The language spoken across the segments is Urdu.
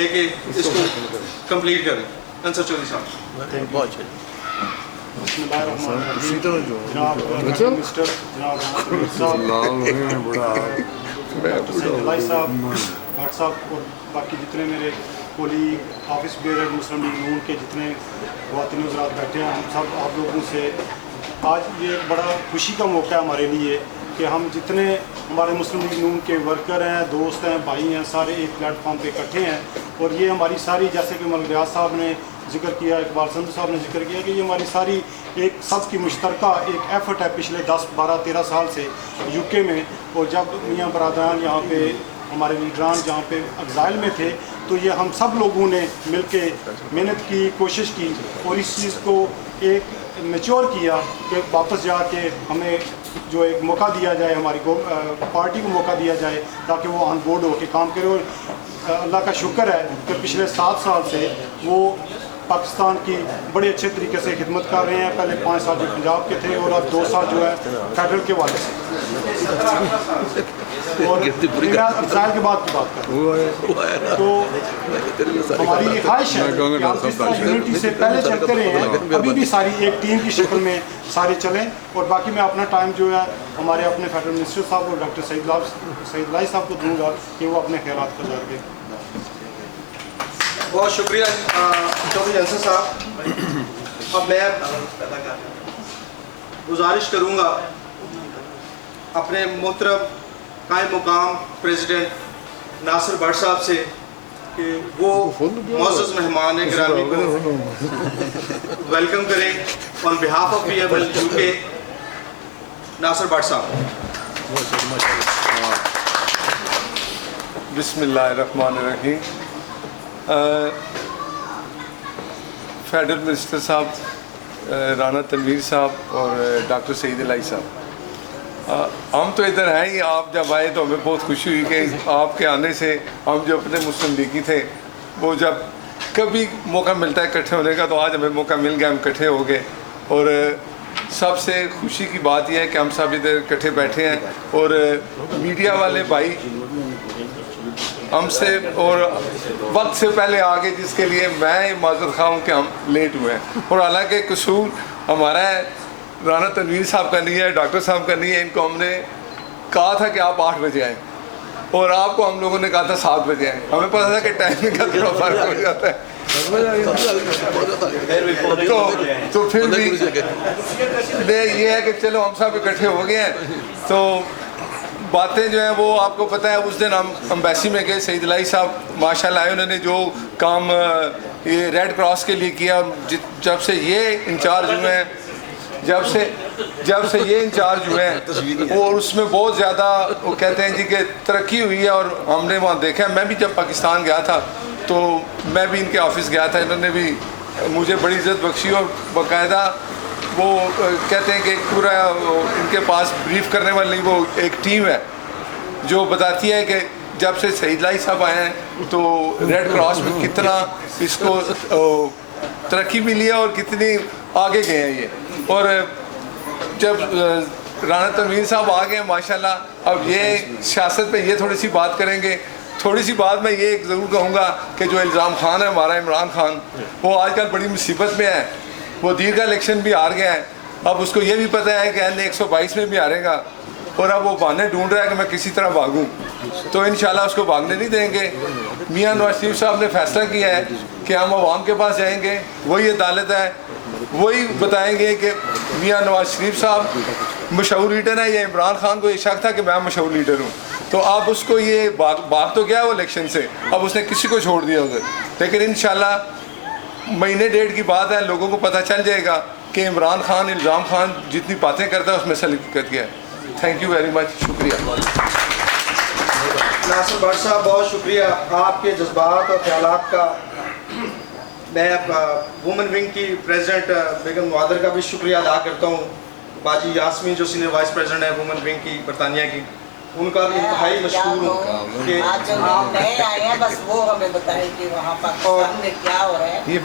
لے کے اس کو کمپلیٹ کریں. انصر چودھری صاحب. بہت اچھا. بھٹ صاحب اور باقی جتنے میرے کولیگ آفس بیئر مسلم لیگ نون کے جتنے خواتین حضرات بیٹھے ہیں, ہم سب آپ لوگوں سے آج یہ بڑا خوشی کا موقع ہے ہمارے لیے کہ ہم جتنے ہمارے مسلم لیگ نون کے ورکر ہیں, دوست ہیں, بھائی ہیں, سارے ایک پلیٹ فارم پہ اکٹھے ہیں. اور یہ ہماری ساری, جیسے کہ ملک ریاض صاحب نے ذکر کیا, اقبال سندھ صاحب نے ذکر کیا, کہ یہ ہماری ساری ایک سب کی مشترکہ ایک ایفرٹ ہے پچھلے 10, 12, 13 سال سے یو کے میں. اور جب میاں برادران یہاں پہ ہمارے لیڈران جہاں پہ ایگزائل میں تھے, تو یہ ہم سب لوگوں نے مل کے محنت کی, کوشش کی اور اس چیز کو ایک میچور کیا کہ واپس جا کے ہمیں جو ایک موقع دیا جائے, ہماری پارٹی کو موقع دیا جائے تاکہ وہ آن بورڈ ہو کے کام کرے. اور اللہ کا شکر ہے کہ پچھلے 7 سال سے وہ پاکستان کی بڑے اچھے طریقے سے خدمت کر رہے ہیں. پہلے 5 سال جو پنجاب کے تھے اور اب 2 سال جو ہے فیڈرل کے والے سے. اور میں افضال کے بعد کی بات کروں تو ہماری یہ خواہش ہے کہ ہم جس طرح یونٹی سے پہلے چلتے رہے ہیں ابھی بھی ساری ایک ٹیم کی شکل میں سارے چلیں. اور باقی میں اپنا ٹائم جو ہے ہمارے اپنے فیڈرل منسٹر صاحب اور ڈاکٹر سعید الہی صاحب کو دوں گا کہ وہ اپنے خیالات کا اظہار کریں. بہت شکریہ چودھری انصر صاحب. اب میں گزارش کروں گا اپنے محترم قائم مقام پریزیڈنٹ ناصر بھٹ صاحب سے کہ وہ معزز مہمان گرامی کو ویلکم کریں on behalf of P M L U کے. ناصر بھٹ صاحب. بسم اللہ الرحمن الرحیم. فیڈرل منسٹر صاحب رانا تنویر صاحب اور ڈاکٹر سعید الہی صاحب, ہم تو ادھر ہیں ہی. آپ جب آئے تو ہمیں بہت خوشی ہوئی کہ آپ کے آنے سے ہم جو اپنے مسلم لیگی تھے وہ جب کبھی موقع ملتا ہے اکٹھے ہونے کا, تو آج ہمیں موقع مل گیا, ہم اکٹھے ہو گئے. اور سب سے خوشی کی بات یہ ہے کہ ہم سب ادھر اکٹھے بیٹھے ہیں. اور میڈیا والے بھائی ہم سے اور وقت سے پہلے آ گئے, جس کے لیے میں معذرت خواہ ہوں کہ ہم لیٹ ہوئے ہیں. اور حالانکہ قصور ہمارا ہے, رانا تنویر صاحب کا نہیں ہے, ڈاکٹر صاحب کا نہیں ہے. ان کو ہم نے کہا تھا کہ آپ 8 بجے آئیں اور آپ کو ہم لوگوں نے کہا تھا 7 بجے آئیں. ہمیں پتا تھا کہ ٹائمنگ کا تھوڑا فرق ہو جاتا ہے. تو پھر بھی یہ ہے کہ چلو ہم سب اکٹھے ہو گئے ہیں. تو باتیں جو ہیں وہ آپ کو پتہ ہے, اس دن ہم امبیسی میں گئے, سعید الہی صاحب ماشاء اللہ آئے, انہوں نے جو کام یہ ریڈ کراس کے لیے کیا, جب سے یہ انچارج ہوئے ہیں جب سے یہ انچارج ہوئے ہیں اور اس میں بہت زیادہ وہ کہتے ہیں جی کہ ترقی ہوئی ہے. اور ہم نے وہاں دیکھا ہے, میں بھی جب پاکستان گیا تھا تو میں بھی ان کے آفس گیا تھا, انہوں نے بھی مجھے بڑی عزت بخشی. اور باقاعدہ وہ کہتے ہیں کہ پورا ان کے پاس بریف کرنے والی وہ ایک ٹیم ہے جو بتاتی ہے کہ جب سے سعید الہی صاحب آئے ہیں تو ریڈ کراس میں کتنا اس کو ترقی ملی ہے اور کتنی آگے گئے ہیں یہ. اور جب رانا تنویر صاحب آ گئے ہیں ماشاءاللہ, اب یہ سیاست پہ یہ تھوڑی سی بات کریں گے. تھوڑی سی بات میں یہ ضرور کہوں گا کہ جو الزام خان ہے ہمارا عمران خان, وہ آج کل بڑی مصیبت میں ہے. وہ دیر کا الیکشن بھی ہار گیا ہے, اب اس کو یہ بھی پتہ ہے کہ این 122 میں بھی ہارے گا, اور اب وہ بہانے ڈھونڈ رہا ہے کہ میں کسی طرح بھاگوں. تو انشاءاللہ اس کو بھاگنے نہیں دیں گے. میاں نواز شریف صاحب نے فیصلہ کیا ہے کہ ہم عوام کے پاس جائیں گے, وہی عدالت ہے, وہی بتائیں گے کہ میاں نواز شریف صاحب مشہور لیڈر ہیں یا عمران خان کو یہ شک تھا کہ میں مشہور لیڈر ہوں. تو اب اس کو یہ بھاگ تو گیا وہ الیکشن سے, اب اس نے کسی کو چھوڑ دیا ادھر. لیکن انشاءاللہ مہینے ڈیڑھ کی بات ہے, لوگوں کو پتہ چل جائے گا کہ عمران خان, الزام خان جتنی باتیں کرتا ہے اس میں سے حقیقت کیا ہے. تھینک یو ویری مچ, شکریہ. ناصر بھٹ صاحب بہت شکریہ آپ کے جذبات اور خیالات کا. میں وومن ونگ کی پریزیڈنٹ بیگم نوادر کا بھی شکریہ ادا کرتا ہوں. باجی یاسمین جو سینئر وائس پریزیڈنٹ ہے وومن ونگ کی برطانیہ کی, ان کا بھی انتہائی مشکور ہوں کہ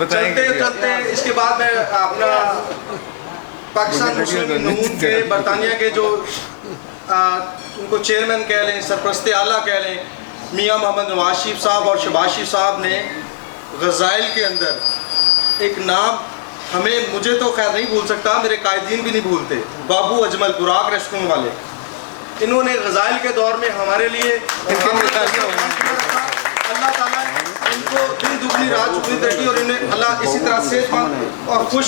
چلتے چلتے اس کے بعد میں اپنا پاکستان مسلم نون کے برطانیہ کے جو ان کو چیئرمین کہہ لیں, سرپرست اعلیٰ کہہ لیں, میاں محمد نواز شریف صاحب اور شہباز شریف صاحب نے غزائل کے اندر ایک نام مجھے تو خیر نہیں بھول سکتا، میرے قائدین بھی نہیں بھولتے، بابو اجمل براق ریسٹورنٹ والے، انہوں نے غزائل کے دور میں ہمارے لیے اللہ تعالیٰ ان کو دن دگنی رات چگنی ترقی اور انہیں اللہ اسی طرح صحت مند اور خوش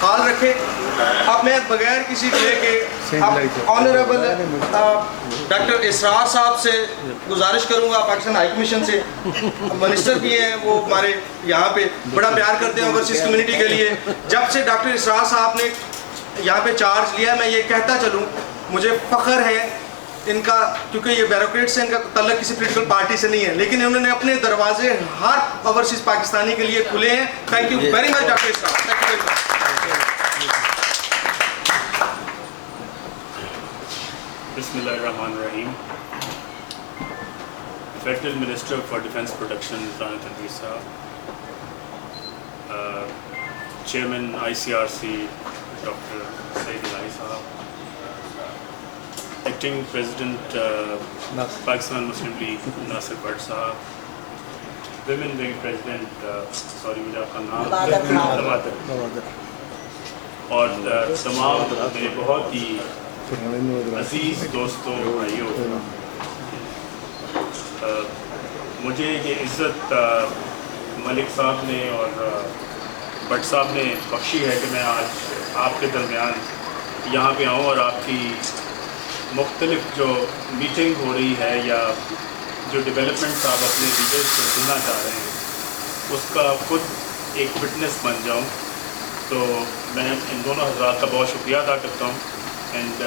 حال رکھے۔ اب میں بغیر کسی ڈیلے کے آنریبل ڈاکٹر اسرار صاحب سے گزارش کروں گا، پاکستان ہائی کمیشن سے منسٹر بھی ہیں، وہ ہمارے یہاں پہ بڑا پیار کرتے ہیں اوورسیز کمیونٹی کے لیے۔ جب سے ڈاکٹر اسرار صاحب نے یہاں پہ چارج لیا، میں یہ کہتا چلوں مجھے فخر ہے ان کا، کیونکہ یہ بیوروکریٹ سے ان کا تعلق کسی پولیٹیکل پارٹی سے نہیں ہے، لیکن انہوں نے اپنے دروازے ہر اوورسیز پاکستانی کے لیے کھلے ہیں۔ Thank you very much doctor Israr, thank you very مچ۔ بسم اللہ الرحمن الرحیم۔ Federal minister for defence protection Rana Tanveer صاحب، چیئرمین ICRC ڈاکٹر سعید الہی صاحب، acting president Pakistan Muslim league Nasir but صاحب، ویمن ونگ پریزیڈنٹ مجھے آپ کا نام نوادر، اور تمام میرے بہت ہی عزیز دوستوں بھائیوں، مجھے یہ عزت ملک صاحب نے اور بٹ صاحب نے بخشی ہے کہ میں آج آپ کے درمیان یہاں پہ آؤں اور آپ کی مختلف جو میٹنگ ہو رہی ہے یا جو ڈیولپمنٹس آپ اپنے لیڈرز سے سننا چاہ رہے ہیں اس کا خود ایک وٹنس بن جاؤں۔ تو میں ان دونوں حضرات کا بہت شکریہ ادا کرتا ہوں، اینڈ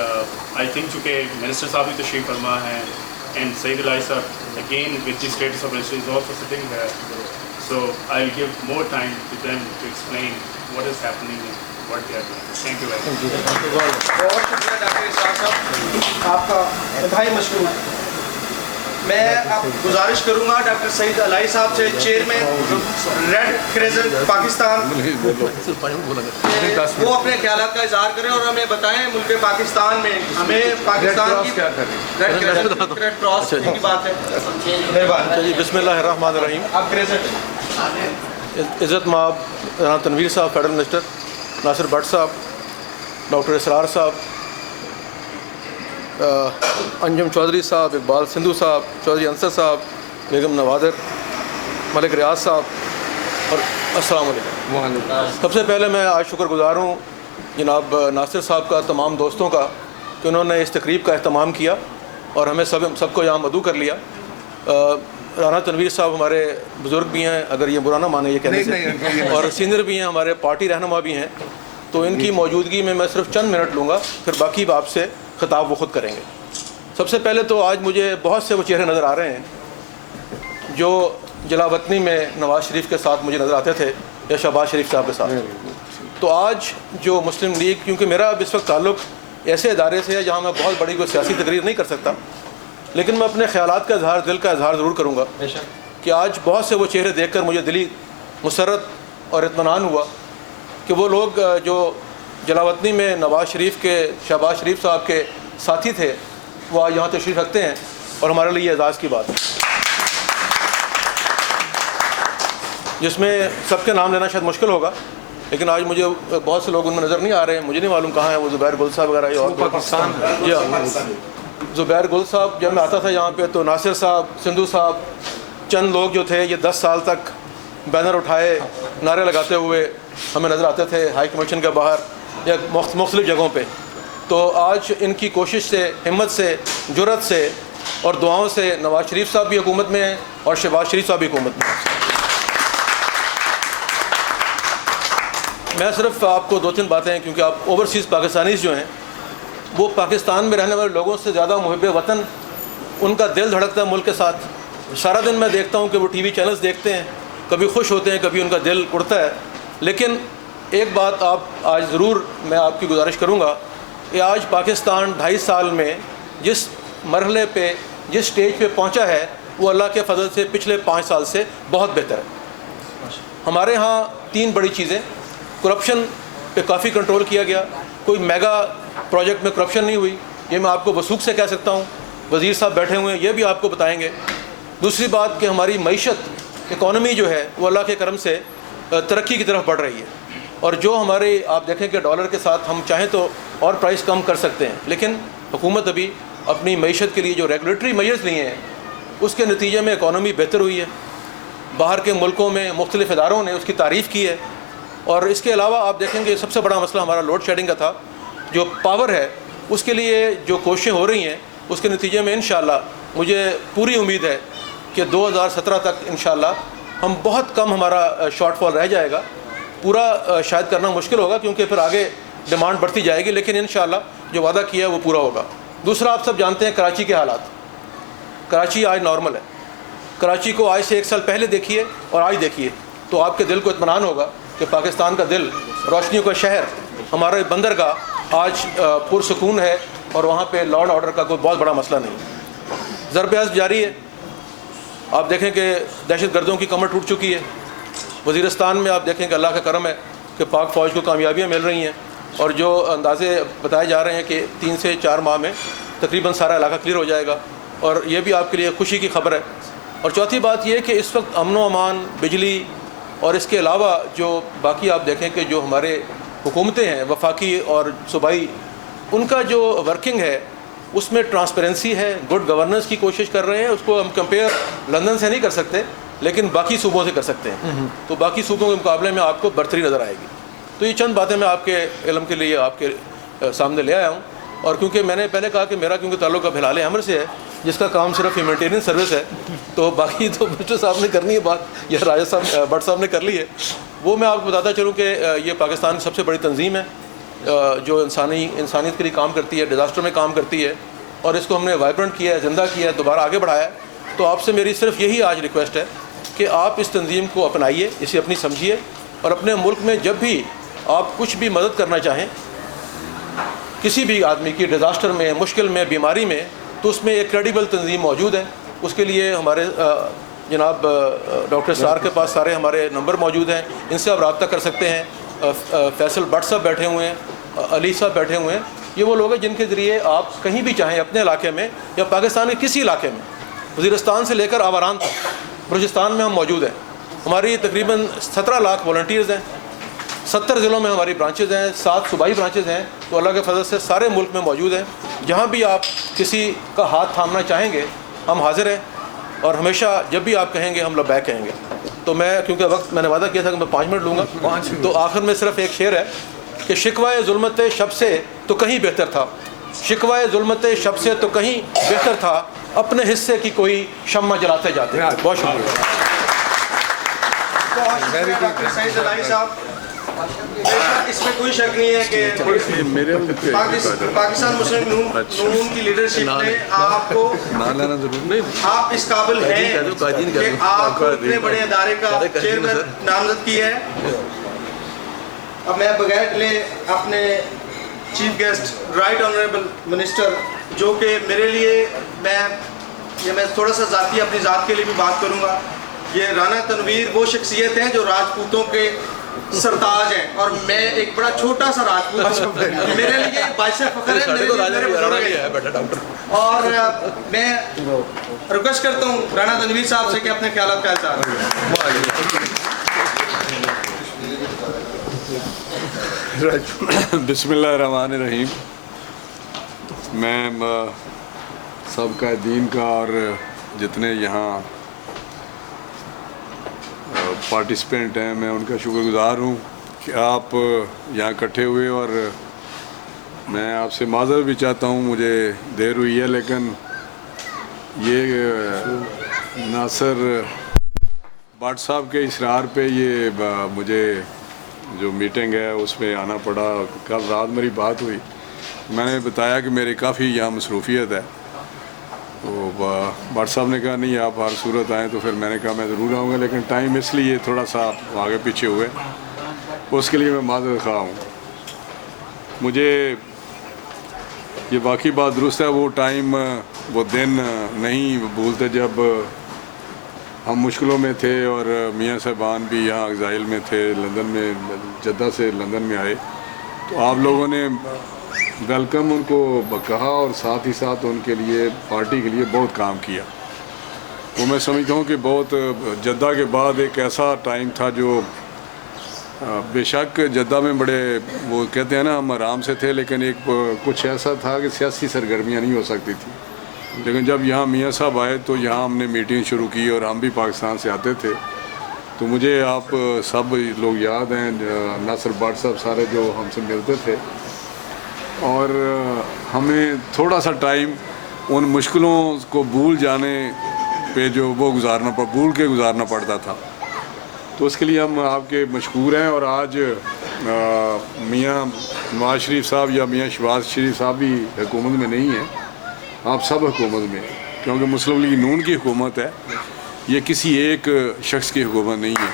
آئی تھنک چونکہ منسٹر صاحب بھی تشریف فرما ہیں، اینڈ سعید الہی صاحب again with the status of minister is also sitting ہے، so I will give more time to them to explain what is happening and what they are doing. Thank you very much. بہت شکریہ ڈاکٹر اسرار صاحب، آپ کا انتہائی مشکور۔ میں اب گزارش کروں گا ڈاکٹر سعید الہی صاحب سے، چیئرمین ریڈ کریسنٹ پاکستان، وہ اپنے خیالات کا اظہار کریں اور ہمیں بتائیں ملک پاکستان میں ہمیں پاکستان کی ریڈ کراس کی بات ہے۔ مہربانی۔ بسم اللہ الرحمن الرحیم۔ آپ کریسنٹ عزت مآب رانا تنویر صاحب، فیڈرل منسٹر ناصر بٹ صاحب، ڈاکٹر اسرار صاحب، انجم چودھری صاحب، اقبال سندھو صاحب، چودھری انصر صاحب، بیگم نوادر، ملک ریاض صاحب، اور السلام علیکم۔ سب سے پہلے میں آج شکر گزار ہوں جناب ناصر صاحب کا، تمام دوستوں کا، کہ انہوں نے اس تقریب کا اہتمام کیا اور ہمیں سب کو یہاں مدعو کر لیا۔ رانا تنویر صاحب ہمارے بزرگ بھی ہیں، اگر یہ برا نہ مانے یہ کہنے سے، اور سینئر بھی ہیں، ہمارے پارٹی رہنما بھی ہیں، تو ان کی موجودگی میں صرف چند منٹ لوں گا، پھر باقی آپ سے خطاب وہ خود کریں گے۔ سب سے پہلے تو آج مجھے بہت سے وہ چہرے نظر آ رہے ہیں جو جلاوطنی میں نواز شریف کے ساتھ مجھے نظر آتے تھے یا شہباز شریف صاحب کے ساتھ۔ تو آج جو مسلم لیگ، کیونکہ میرا اب اس وقت تعلق ایسے ادارے سے ہے جہاں میں بہت بڑی کوئی سیاسی تقریر نہیں کر سکتا، لیکن میں اپنے خیالات کا اظہار، دل کا اظہار ضرور کروں گا کہ آج بہت سے وہ چہرے دیکھ کر مجھے دلی مسرت اور اطمینان ہوا کہ وہ لوگ جو جلاوطنی میں نواز شریف کے، شہباز شریف صاحب کے ساتھی تھے، وہ آج یہاں تشریف رکھتے ہیں، اور ہمارے لیے یہ اعزاز کی بات ہے، جس میں سب کے نام لینا شاید مشکل ہوگا، لیکن آج مجھے بہت سے لوگ ان میں نظر نہیں آ رہے ہیں، مجھے نہیں معلوم کہاں ہیں وہ، زبیر گل صاحب وغیرہ، اور پاکستان، جی ہاں، زبیر گل صاحب، جب میں آتا تھا یہاں پہ تو ناصر صاحب، سندھو صاحب، چند لوگ جو تھے یہ 10 سال تک بینر اٹھائے نعرے لگاتے ہوئے ہمیں نظر آتے تھے ہائی کمیشن کے باہر یا مختلف جگہوں پہ۔ تو آج ان کی کوشش سے، ہمت سے، جرأت سے اور دعاؤں سے نواز شریف صاحب بھی حکومت میں ہیں اور شہباز شریف صاحب بھی حکومت میں ہیں۔ میں صرف آپ کو 2-3 باتیں، کیونکہ آپ اوورسیز پاکستانیز جو ہیں وہ پاکستان میں رہنے والے لوگوں سے زیادہ محب وطن، ان کا دل دھڑکتا ہے ملک کے ساتھ۔ سارا دن میں دیکھتا ہوں کہ وہ ٹی وی چینلز دیکھتے ہیں، کبھی خوش ہوتے ہیں، کبھی ان کا دل اڑتا ہے، لیکن ایک بات آپ آج ضرور میں آپ کی گزارش کروں گا کہ آج پاکستان 2.5 سال میں جس مرحلے پہ، جس سٹیج پہ پہنچا ہے، وہ اللہ کے فضل سے پچھلے 5 سال سے بہت بہتر ہے۔ ہمارے ہاں 3 بڑی چیزیں، کرپشن پہ کافی کنٹرول کیا گیا، کوئی میگا پروجیکٹ میں کرپشن نہیں ہوئی، یہ میں آپ کو وثوق سے کہہ سکتا ہوں، وزیر صاحب بیٹھے ہوئے ہیں یہ بھی آپ کو بتائیں گے۔ دوسری بات کہ ہماری معیشت اکانومی جو ہے وہ اللہ کے کرم سے ترقی کی طرف بڑھ رہی ہے، اور جو ہمارے آپ دیکھیں کہ ڈالر کے ساتھ ہم چاہیں تو اور پرائس کم کر سکتے ہیں، لیکن حکومت ابھی اپنی معیشت کے لیے جو ریگولیٹری میجرز لیے ہیں اس کے نتیجے میں اکانومی بہتر ہوئی ہے. باہر کے ملکوں میں مختلف اداروں نے اس کی تعریف کی ہے. اور اس کے علاوہ آپ دیکھیں گے سب سے بڑا مسئلہ ہمارا لوڈ شیڈنگ کا تھا. جو پاور ہے اس کے لیے جو کوششیں ہو رہی ہیں اس کے نتیجے میں انشاءاللہ مجھے پوری امید ہے کہ 2017 تک انشاءاللہ ہم بہت کم ہمارا شارٹ فال رہ جائے گا. پورا شاید کرنا مشکل ہوگا کیونکہ پھر آگے ڈیمانڈ بڑھتی جائے گی، لیکن انشاءاللہ جو وعدہ کیا ہے وہ پورا ہوگا. دوسرا، آپ سب جانتے ہیں کراچی کے حالات. کراچی آج نارمل ہے. کراچی کو آج سے 1 سال پہلے دیکھیے اور آج دیکھیے تو آپ کے دل کو اطمینان ہوگا کہ پاکستان کا دل، روشنیوں کا شہر، ہمارے بندرگاہ آج پرسکون ہے اور وہاں پہ لا اینڈ آرڈر کا کوئی بہت بڑا مسئلہ نہیں. ضرب عزم جاری ہے. آپ دیکھیں کہ دہشت گردوں کی کمر ٹوٹ چکی ہے. وزیرستان میں آپ دیکھیں کہ اللہ کا کرم ہے کہ پاک فوج کو کامیابیاں مل رہی ہیں، اور جو اندازے بتائے جا رہے ہیں کہ 3 سے 4 ماہ میں تقریباً سارا علاقہ کلیئر ہو جائے گا، اور یہ بھی آپ کے لیے خوشی کی خبر ہے. اور چوتھی بات یہ کہ اس وقت امن و امان، بجلی اور اس کے علاوہ جو باقی آپ دیکھیں کہ جو ہمارے حکومتیں ہیں وفاقی اور صوبائی، ان کا جو ورکنگ ہے اس میں ٹرانسپیرنسی ہے، گڈ گورننس کی کوشش کر رہے ہیں. اس کو ہم کمپیئر لندن سے نہیں کر سکتے لیکن باقی صوبوں سے کر سکتے ہیں. تو باقی صوبوں کے مقابلے میں آپ کو برتری نظر آئے گی. تو یہ چند باتیں میں آپ کے علم کے لیے آپ کے سامنے لے آیا ہوں. اور کیونکہ میں نے پہلے کہا کہ میرا کیونکہ تعلق اب ہلال احمر سے ہے جس کا کام صرف ہیومینٹیرین سروس ہے، تو باقی تو بچوں صاحب نے کرنی ہے بات، یا راجہ صاحب بٹ صاحب نے کر لی ہے. وہ میں آپ کو بتاتا چلوں کہ یہ پاکستان کی سب سے بڑی تنظیم ہے جو انسانیت کے لیے کام کرتی ہے، ڈیزاسٹر میں کام کرتی ہے، اور اس کو ہم نے وائبرنٹ کیا ہے، زندہ کیا ہے، دوبارہ آگے بڑھایا ہے. تو آپ سے میری صرف یہی آج ریکویسٹ ہے کہ آپ اس تنظیم کو اپنائیے، اسے اپنی سمجھیے، اور اپنے ملک میں جب بھی آپ کچھ بھی مدد کرنا چاہیں کسی بھی آدمی کی ڈیزاسٹر میں، مشکل میں، بیماری میں، تو اس میں ایک کریڈیبل تنظیم موجود ہے. اس کے لیے ہمارے جناب ڈاکٹر سار کے پاس سارے ہمارے نمبر موجود ہیں، ان سے آپ رابطہ کر سکتے ہیں. فیصل بٹ صاحب بیٹھے ہوئے ہیں، علی صاحب بیٹھے ہوئے ہیں. یہ وہ لوگ ہیں جن کے ذریعے آپ کہیں بھی چاہیں اپنے علاقے میں یا پاکستان کے کسی علاقے میں، وزیرستان سے لے کر آوران تک، بلوچستان میں ہم موجود ہیں. ہماری تقریباً 17 لاکھ والنٹیئرز ہیں، 70 ضلعوں میں ہماری برانچز ہیں، 7 صوبائی برانچز ہیں. تو اللہ کے فضل سے سارے ملک میں موجود ہیں. جہاں بھی آپ کسی کا ہاتھ تھامنا چاہیں گے ہم حاضر ہیں، اور ہمیشہ جب بھی آپ کہیں گے ہم لبیک کہیں گے. تو میں کیونکہ وقت میں نے وعدہ کیا تھا کہ میں 5 منٹ لوں گا، تو آخر میں صرف ایک شعر ہے کہ شکوائے ظلمت شب سے تو کہیں بہتر تھا، شکوائے ظلمت شب سے تو کہیں بہتر تھا، اپنے حصے کی کوئی شمع جلاتے جاتے. بہت شکریہ. سعید علائی صاحب، اس میں کوئی شک نہیں ہے کہ پاکستان مسلم نون کی لیڈرشپ نے آپ کو، آپ اس قابل ہیں کہ آپ کو اتنے بڑے ادارے کا چیئرمین نامزد کیا ہے. اب میں بغیر ڈلے اپنے chief guest right honourable minister, جو کہ میرے لیے میں تھوڑا سا ذاتی اپنی ذات کے لیے بھی بات کروں گا. یہ رانا تنویر وہ شخصیت ہیں جو راجپوتوں کے سرتاج ہیں، اور میں ایک بڑا چھوٹا سا راجپوت. میرے لیے باعث فخر ہے. اور میں ریکویسٹ کرتا ہوں رانا تنویر صاحب سے کہ اپنے خیالات کا اظہار. بسم اللہ الرحمن الرحیم. میں سب کا دین کا اور جتنے یہاں پارٹیسپینٹ ہیں میں ان کا شکر گزار ہوں کہ آپ یہاں اکٹھے ہوئے. اور میں آپ سے معذرت بھی چاہتا ہوں، مجھے دیر ہوئی ہے، لیکن یہ ناصر بٹ صاحب کے اصرار پہ یہ مجھے جو میٹنگ ہے اس میں آنا پڑا. کل رات میری بات ہوئی، میں نے بتایا کہ میری کافی یہاں مصروفیت ہے. تو بٹ صاحب نے کہا نہیں آپ ہر صورت آئیں، تو پھر میں نے کہا میں ضرور آؤں گا، لیکن ٹائم اس لیے تھوڑا سا آگے پیچھے ہوئے، اس کے لیے میں معذرت خواہ ہوں. مجھے یہ باقی بات درست ہے، وہ ٹائم وہ دن نہیں بھولتے جب ہم مشکلوں میں تھے اور میاں صاحبان بھی یہاں ایگزائل میں تھے، لندن میں، جدہ سے لندن میں آئے، تو آپ لوگوں نے ویلکم ان کو کہا اور ساتھ ہی ساتھ ان کے لیے پارٹی کے لیے بہت کام کیا. وہ میں سمجھتا ہوں کہ بہت جدہ کے بعد ایک ایسا ٹائم تھا جو بے شک جدہ میں بڑے وہ کہتے ہیں نا ہم آرام سے تھے، لیکن ایک کچھ ایسا تھا کہ سیاسی سرگرمیاں نہیں ہو سکتی تھی. لیکن جب یہاں میاں صاحب آئے تو یہاں ہم نے میٹنگ شروع کی اور ہم بھی پاکستان سے آتے تھے. تو مجھے آپ سب لوگ یاد ہیں، ناصر بٹ صاحب سارے جو ہم سے ملتے تھے، اور ہمیں تھوڑا سا ٹائم ان مشکلوں کو بھول جانے پہ جو وہ بھول کے گزارنا پڑتا تھا. تو اس کے لیے ہم آپ کے مشکور ہیں. اور آج میاں نواز شریف صاحب یا میاں شہباز شریف صاحب بھی حکومت میں نہیں ہیں، آپ سب حکومت میں، کیونکہ مسلم لیگ نون کی حکومت ہے، یہ کسی ایک شخص کی حکومت نہیں ہے،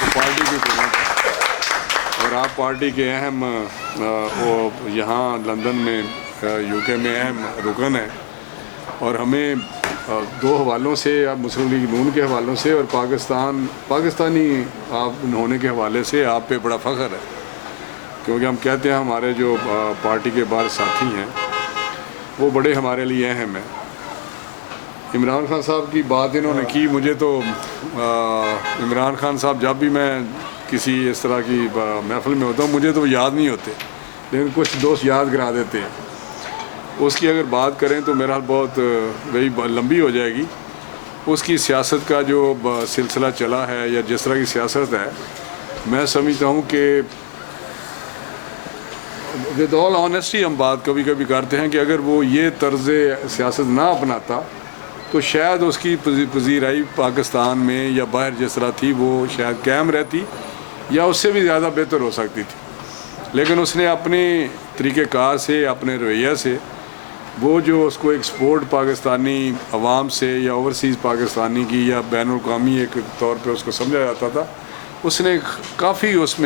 وہ پارٹی کی حکومت ہے. اور آپ پارٹی کے اہم وہ یہاں لندن میں یو کے میں اہم رکن ہیں. اور ہمیں دو حوالوں سے، آپ مسلم لیگ نون کے حوالوں سے اور پاکستانی آپ ہونے کے حوالے سے آپ پہ بڑا فخر ہے، کیونکہ ہم کہتے ہیں ہمارے جو پارٹی کے بعض ساتھی ہیں وہ بڑے ہمارے لیے اہم ہیں. عمران خان صاحب کی بات انہوں نے کی، مجھے تو عمران خان صاحب جب بھی میں کسی اس طرح کی محفل میں ہوتا ہوں مجھے تو یاد نہیں ہوتے، لیکن کچھ دوست یاد کرا دیتے ہیں. اس کی اگر بات کریں تو میرا بہت وہی لمبی ہو جائے گی. اس کی سیاست کا جو سلسلہ چلا ہے یا جس طرح کی سیاست ہے، میں سمجھتا ہوں کہ ود آل آنیسٹی ہم بات کبھی کبھی کرتے ہیں کہ اگر وہ یہ طرز سیاست نہ اپناتا تو شاید اس کی پذیرائی پاکستان میں یا باہر جس طرح تھی وہ شاید قائم رہتی یا اس سے بھی زیادہ بہتر ہو سکتی تھی. لیکن اس نے اپنے طریقہ کار سے، اپنے رویہ سے، وہ جو اس کو ایکسپورٹ پاکستانی عوام سے یا اوورسیز پاکستانی کی یا بین الاقوامی ایک طور پہ اس کو سمجھا جاتا تھا، اس نے کافی اس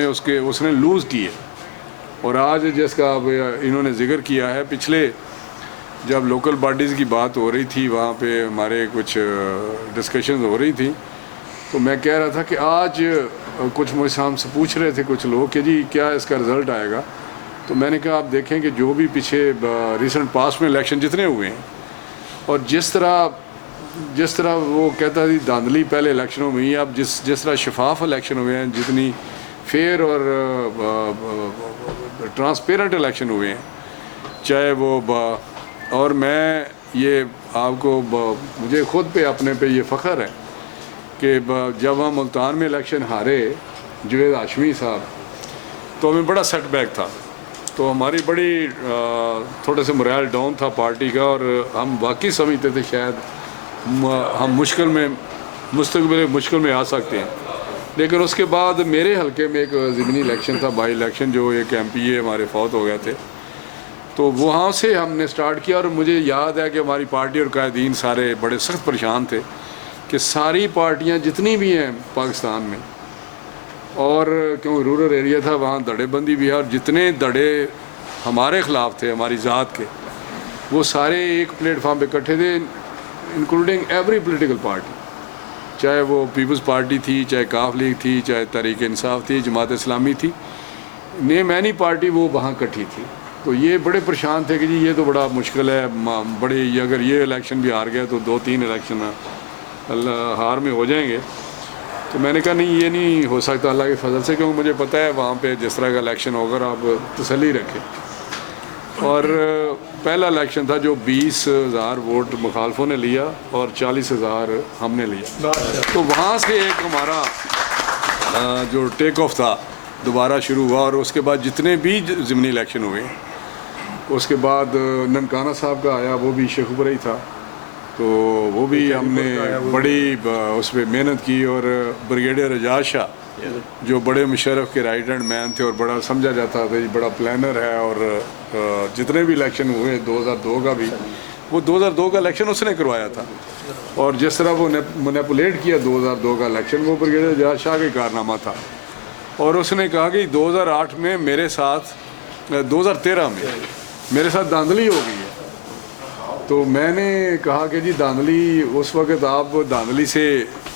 نے لوز کیے. اور آج جس کا اب انہوں نے ذکر کیا ہے، پچھلے جب لوکل باڈیز کی بات ہو رہی تھی وہاں پہ ہمارے کچھ ڈسکشنز ہو رہی تھیں، تو میں کہہ رہا تھا کہ آج کچھ مجھ سے ہم سے پوچھ رہے تھے کچھ لوگ کہ جی کیا اس کا رزلٹ آئے گا. تو میں نے کہا آپ دیکھیں کہ جو بھی پیچھے ریسنٹ پاس میں الیکشن جتنے ہوئے ہیں اور جس طرح وہ کہتا تھی دھاندلی پہلے الیکشنوں میں ہی، اب جس طرح شفاف الیکشن ہوئے ہیں، جتنی فیئر اور ٹرانسپیرنٹ الیکشن ہوئے ہیں، چاہے وہ اور میں یہ آپ کو مجھے خود پہ اپنے پہ یہ فخر ہے کہ جب ہم ملتان میں الیکشن ہارے جوید ہاشمی صاحب، تو ہمیں بڑا سیٹ بیک تھا، تو ہماری بڑی تھوڑے سے مرائل ڈاؤن تھا پارٹی کا، اور ہم واقعی سمجھتے تھے شاید ہم مستقبل مشکل میں آ سکتے ہیں. لیکن اس کے بعد میرے حلقے میں ایک ضمنی الیکشن تھا، بائی الیکشن، جو ایک ایم پی اے ہمارے فوت ہو گئے تھے، تو وہاں سے ہم نے سٹارٹ کیا. اور مجھے یاد ہے کہ ہماری پارٹی اور قائدین سارے بڑے سخت پریشان تھے کہ ساری پارٹیاں جتنی بھی ہیں پاکستان میں، اور کیوں رورل ایریا تھا وہاں دھڑے بندی بھی ہے، اور جتنے دھڑے ہمارے خلاف تھے ہماری ذات کے، وہ سارے ایک پلیٹ فارم پہ اکٹھے تھے، انکلوڈنگ ایوری پولیٹیکل پارٹی، چاہے وہ پیپلز پارٹی تھی، چاہے کاف لیگ تھی، چاہے تحریک انصاف تھی، جماعت اسلامی تھی، نیم اینی پارٹی وہ وہاں اکٹھی تھی. تو یہ بڑے پریشان تھے کہ جی یہ تو بڑا مشکل ہے، بڑے اگر یہ الیکشن بھی ہار گئے تو 2-3 الیکشن ہار میں ہو جائیں گے. تو میں نے کہا نہیں، یہ نہیں ہو سکتا اللہ کے فضل سے، کیونکہ مجھے پتہ ہے وہاں پہ جس طرح کا الیکشن ہوگا آپ تسلی رکھیں. اور پہلا الیکشن تھا جو 20,000 ووٹ مخالفوں نے لیا اور 40,000 ہم نے لیا. تو وہاں سے ایک ہمارا جو ٹیک آف تھا دوبارہ شروع ہوا. اور اس کے بعد جتنے بھی ضمنی الیکشن ہوئے، اس کے بعد ننکانہ صاحب کا آیا، وہ بھی شیخ اوپر ہی تھا، تو وہ بھی ہم نے بڑی اس پہ محنت کی. اور بریگیڈیئر اعجاز شاہ جو بڑے مشرف کے رائٹ ہینڈ مین تھے اور بڑا سمجھا جاتا تھا بڑا پلانر ہے، اور جتنے بھی الیکشن ہوئے 2002 کا بھی، وہ 2002 کا الیکشن اس نے کروایا تھا. اور جس طرح وہ مینیپولیٹ کیا 2002 کا الیکشن، وہ بریگیڈیئر اعجاز شاہ کا کارنامہ تھا. اور اس نے کہا کہ 2008 میں میرے ساتھ 2013 میں میرے ساتھ دھاندلی ہو گئی ہے. تو میں نے کہا کہ جی دھاندلی، اس وقت آپ دھاندلی سے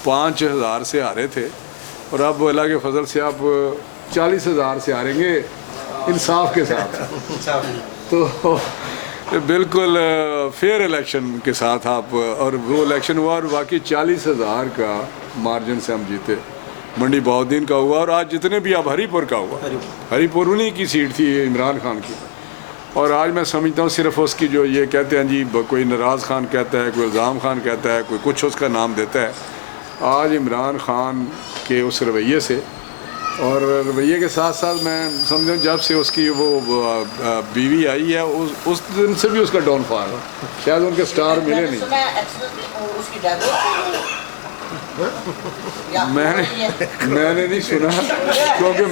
5,000 سے ہارے تھے، اور اب اللہ کے فضل سے آپ 40,000 سے ہاریں گے انصاف کے ساتھ. بالکل فیئر الیکشن کے ساتھ آپ، اور وہ الیکشن ہوا اور باقی 40,000 کا مارجن سے ہم جیتے. منڈی بہاؤالدین کا ہوا، اور آج جتنے بھی اب ہری پور کا ہوا. ہری پور انہیں کی سیٹ تھی عمران خان کی، اور آج میں سمجھتا ہوں صرف اس کی جو یہ کہتے ہیں جی کوئی نراز خان کہتا ہے، کوئی الزام خان کہتا ہے، کوئی کچھ اس کا نام دیتا ہے. آج عمران خان کے اس رویے سے اور رویے کے ساتھ ساتھ میں سمجھوں جب سے اس کی وہ بیوی آئی ہے اس دن سے بھی اس کا ڈاؤن فال ہے. شاید ان کے سٹار ملے نہیں. میں نے نہیں سنا کیونکہ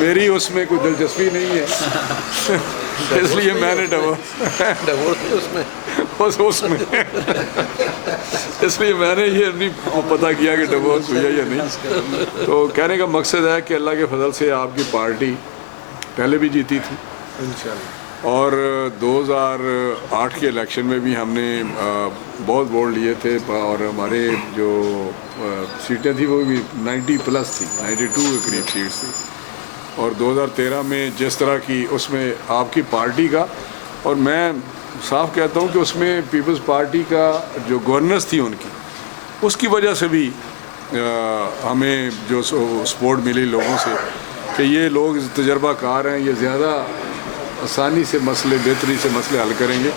میری اس میں کوئی دلچسپی نہیں ہے، اس لیے میں نے اس لیے میں نے یہ نہیں پتہ کیا کہ ڈیورس ہوئی ہے یا نہیں. تو کہنے کا مقصد ہے کہ اللہ کے فضل سے آپ کی پارٹی پہلے بھی جیتی تھی، اور 2008 کے الیکشن میں بھی ہم نے بہت ووٹ لیے تھے، اور ہمارے جو سیٹیں تھیں وہ بھی 90 پلس تھی، 92 کے قریب سیٹس تھی. اور 2013 میں جس طرح کی اس میں آپ کی پارٹی کا، اور میں صاف کہتا ہوں کہ اس میں پیپلز پارٹی کا جو گورننس تھی ان کی، اس کی وجہ سے بھی ہمیں جو سپورٹ ملی لوگوں سے کہ یہ لوگ تجربہ کار ہیں، یہ زیادہ آسانی سے مسئلے، بہتری سے مسئلے حل کریں گے.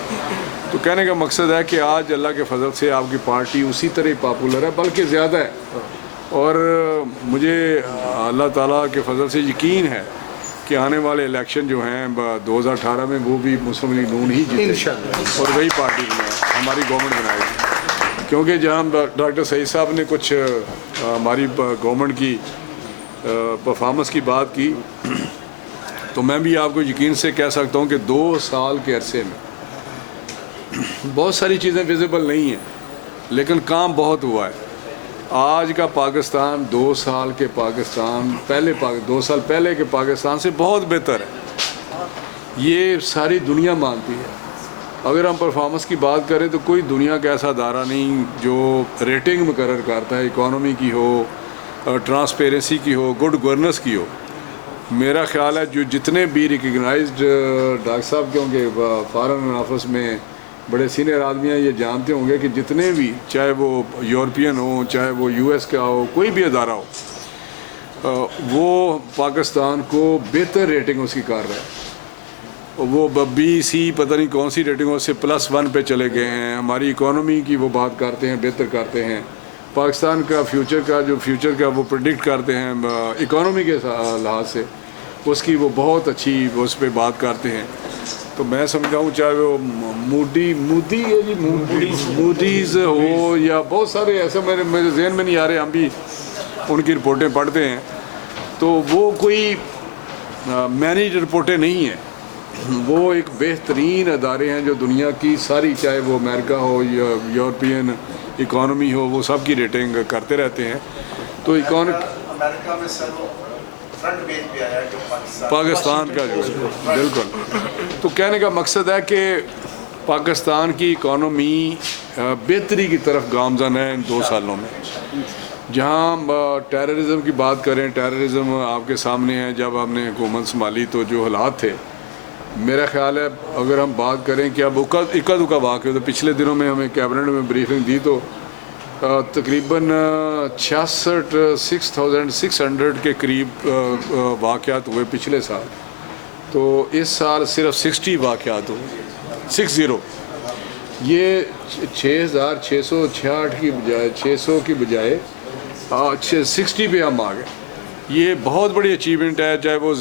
تو کہنے کا مقصد ہے کہ آج اللہ کے فضل سے آپ کی پارٹی اسی طرح ہی پاپولر ہے، بلکہ زیادہ ہے. اور مجھے اللہ تعالیٰ کے فضل سے یقین ہے کہ آنے والے الیکشن جو ہیں 2018 میں وہ بھی مسلم لیگ نون ہی جیتے اور وہی پارٹی ہماری گورنمنٹ بنائے گی. کیونکہ جہاں ڈاکٹر سعید صاحب نے کچھ ہماری گورنمنٹ کی پرفارمنس کی بات کی، تو میں بھی آپ کو یقین سے کہہ سکتا ہوں کہ 2 سال کے عرصے میں بہت ساری چیزیں ویزیبل نہیں ہیں، لیکن کام بہت ہوا ہے. آج کا پاکستان 2 سال کے پاکستان 2 سال پہلے کے پاکستان سے بہت بہتر ہے. یہ ساری دنیا مانتی ہے. اگر ہم پرفارمنس کی بات کریں تو کوئی دنیا کا ایسا ادارہ نہیں جو ریٹنگ مقرر کرتا ہے، اکانومی کی ہو، ٹرانسپیرنسی کی ہو، گڈ گورننس کی ہو. میرا خیال ہے جو جتنے بھی ریکگنائزڈ ڈاکٹر صاحب کے ہوں گے فارن آفس میں بڑے سینئر آدمی ہیں، یہ جانتے ہوں گے کہ جتنے بھی، چاہے وہ یورپین ہوں، چاہے وہ US کا ہو، کوئی بھی ادارہ ہو، وہ پاکستان کو بہتر ریٹنگ اس کی کر رہا ہے. وہ BC پتہ نہیں کون سی ریٹنگ اس سے +1 پہ چلے گئے ہیں. ہماری اکانومی کی وہ بات کرتے ہیں، بہتر کرتے ہیں. پاکستان کا فیوچر کا وہ پریڈکٹ کرتے ہیں اکانومی کے لحاظ سے، اس کی وہ بہت اچھی اس پہ بات کرتے ہیں. تو میں سمجھتا ہوں چاہے وہ موڈیز ہو یا بہت سارے ایسے میرے ذہن میں نہیں آ رہے، ہم بھی ان کی رپورٹیں پڑھتے ہیں، تو وہ کوئی مینیج رپورٹیں نہیں ہیں. وہ ایک بہترین ادارے ہیں جو دنیا کی ساری، چاہے وہ امریکہ ہو یا یورپین اکانومی ہو، وہ سب کی ریٹنگ کرتے رہتے ہیں. تو امریکہ میں سر فرنٹ پیج پہ آیا جو پاکستان کا جو بالکل. تو کہنے کا مقصد ہے کہ پاکستان کی اکانومی بہتری کی طرف گامزن ہے ان 2 سالوں میں. جہاں ٹیررزم کی بات کریں، ٹیررزم آپ کے سامنے ہے. جب ہم نے حکومت سنبھالی تو جو حالات تھے، میرا خیال ہے اگر ہم بات کریں کہ اب اکا دکا واقع، تو پچھلے دنوں میں ہمیں کیبنٹ میں بریفنگ دی تو تقریباً 6,600 کے قریب واقعات ہوئے پچھلے سال. تو اس سال صرف 60 واقعات ہوئے، 60. یہ 6,666 کی بجائے 600 کی بجائے 60 پہ ہم آ گئے. یہ بہت بڑی اچیومنٹ ہے، چاہے وہ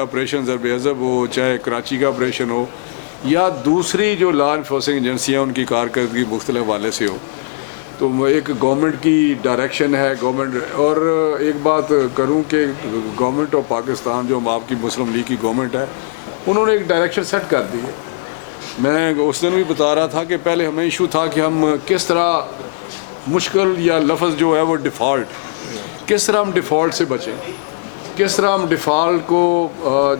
آپریشن ضرب عضب ہو، چاہے کراچی کا آپریشن ہو، یا دوسری جو لا انفورسنگ ایجنسیاں ان کی کارکردگی مختلف حوالے سے ہو. تو ایک گورنمنٹ کی ڈائریکشن ہے گورنمنٹ. اور ایک بات کروں کہ گورنمنٹ آف پاکستان جو آپ کی مسلم لیگ کی گورنمنٹ ہے، انہوں نے ایک ڈائریکشن سیٹ کر دی ہے. میں اس دن بھی بتا رہا تھا کہ پہلے ہمیں ایشو تھا کہ ہم کس طرح مشکل یا لفظ جو ہے وہ ڈیفالٹ، کس طرح ہم ڈیفالٹ سے بچیں، کس طرح ہم ڈیفالٹ کو